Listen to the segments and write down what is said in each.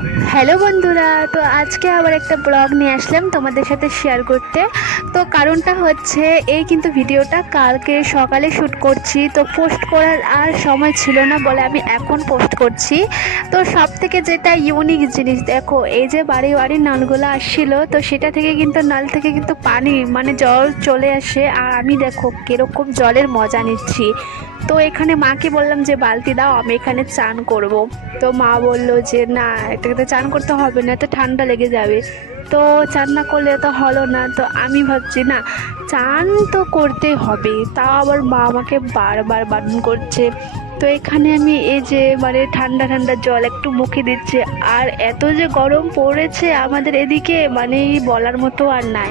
Hello বন্ধুরা, তো আজকে আবার একটা ব্লগ নিয়ে আসলাম তোমাদের সাথে শেয়ার করতে। তো কারণটা হচ্ছে এই কিন্তু ভিডিওটা কালকে সকালে শ্যুট করছি, তো পোস্ট করার আর সময় ছিল না বলে আমি এখন পোস্ট করছি। তো সব থেকে যেটা ইউনিক জিনিস দেখো, এই যে বাড়ি বাড়ি নলগুলো আসছিল, তো সেটা থেকে কিন্তু নল থেকে কিন্তু পানি মানে জল চলে আসে, আর আমি দেখো কীরকম জলের মজা নিচ্ছি। তো এখানে মাকে বললাম যে বালতি দাও, আমি এখানে চান করব। তো মা বললো যে না, এটাকে চান করতে হবে না, তো ঠান্ডা লেগে যাবে। তো চান না করলে তো হলো না, তো আমি ভাবছি না, চান তো করতেই হবে, তাও আবার মা আমাকে বারবার বারণ করছে। তো এখানে আমি এই যে মানে ঠান্ডা ঠান্ডা জল একটু মুখে দিচ্ছে, আর এত যে গরম পড়েছে আমাদের এদিকে মানে বলার মতো আর নাই।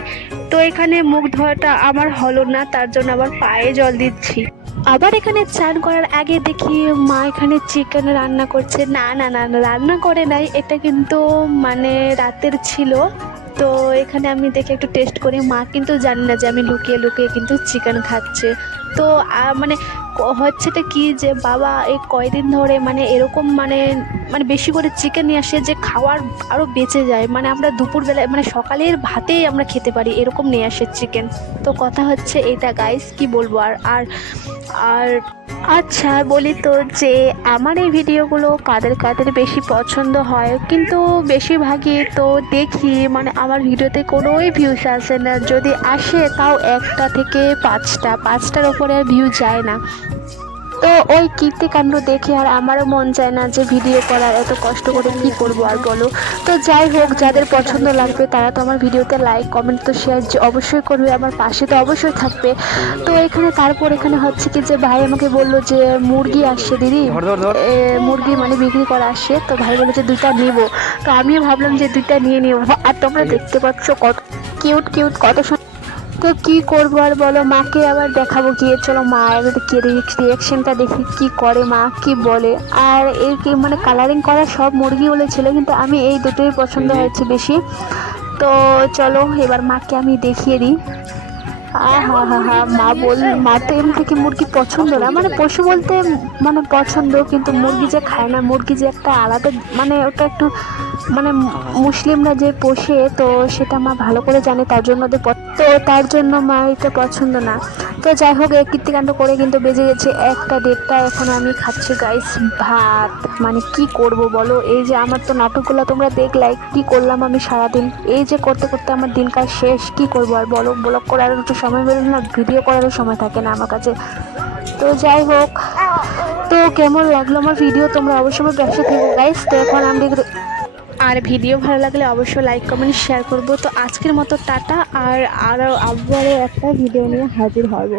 তো এখানে মুখ ধোয়াটা আমার হলো না, তার জন্য আবার পায়ে জল দিচ্ছি। আবার এখানে চান করার আগে দেখি মা এখানে চিকেন রান্না করছে। না না না না, রান্না করে নাই, এটা কিন্তু মানে রাতের ছিল। তো এখানে আমি দেখে একটু টেস্ট করি, মা কিন্তু জানি না যে আমি লুকিয়ে লুকিয়ে কিন্তু চিকেন খাচ্ছে। তো মানে হচ্ছেটা কি যে বাবা এই কয়দিন ধরে মানে এরকম মানে মানে বেশি করে চিকেন নিয়ে আসে যে খাওয়ার আরও বেঁচে যায়, মানে আমরা দুপুরবেলায় মানে সকালের ভাতেই আমরা খেতে পারি এরকম নিয়ে আসে চিকেন। তো কথা হচ্ছে এটা গাইস, কি বলবো আর আর আর আচ্ছা বলি তো, যে আমার এই ভিডিওগুলো কাদের কাদের বেশি পছন্দ হয়, কিন্তু বেশিরভাগই তো দেখি মানে আমার ভিডিওতে কোনোই ভিউস আসে না, যদি আসে তাও একটা থেকে পাঁচটার ওপরে আর ভিউ যায় না। তো ওই কীর্তিকাণ্ড দেখে আর আমারও মন চায় না যে ভিডিও করার, এত কষ্ট করে কি করব আর বলো। তো যাই হোক, যাদের পছন্দ লাগবে তারা তো আমার ভিডিওতে লাইক কমেন্ট তো শেয়ার অবশ্যই করবে, আমার পাশে তো অবশ্যই থাকবে। তো তারপর এখানে হচ্ছে কি যে ভাই আমাকে বললো যে মুরগি আসছে দিদি, মুরগি মানে বিক্রি করা আসছে, তো ভাই বললো যে দুইটা নিব। তো আমিও ভাবলাম যে দুইটা নিয়ে নিব, আর তোমরা দেখতে পাচ্ছ কত কিউট কিউট, কত তো কি করবো আর বলো, মাকে আবার দেখাবো গিয়ে, চলো মা কি রিয়াকশনটা দেখি কি করে, মা কি বলে। আর এই কি মানে কালারিং করা সব মুরগিগুলো ছিল, কিন্তু আমি এই দুটোই পছন্দ হয়েছে বেশি। তো চলো এবার মাকে আমি দেখিয়ে দিই। হা হা হা, মা তো এমনি থেকে মুরগি পছন্দ না, মানে পশু বলতে মানে পছন্দ, কিন্তু মুরগি যে খায় না, মুরগি যে একটা আলাদা মানে ওটা একটু মানে মুসলিমরা যে পোষে, তো সেটা মা ভালো করে জানে, তার জন্য তো তার জন্য মা এটা পছন্দ না। তো যাই হোক, এই কীর্তিকাণ্ড করে কিন্তু বেজে গেছে 1টা 1:30, এখন আমি খাচ্ছি গাইস ভাত। মানে কি করব বলো, এই যে আমার তো নাটকগুলো তোমরা দেখলাই কি করলাম আমি সারাদিন, এই যে করতে করতে আমার দিনকাল শেষ, কি করব আর বলো, ব্লগ করার একটু সময় বেরোল না, ভিডিও করারও সময় থাকে না আমার কাছে। তো যাই হোক, তো কেমন লাগলো আমার ভিডিও তোমরা অবশ্যই ব্যবসা থেকো গাইস। তো এখন আমি আর ভিডিও ভালো লাগলে অবশ্যই লাইক কমেন্ট শেয়ার করবো। তো আজকের মতো টাটা, আর আরও আবারও একটা ভিডিও নিয়ে হাজির হব।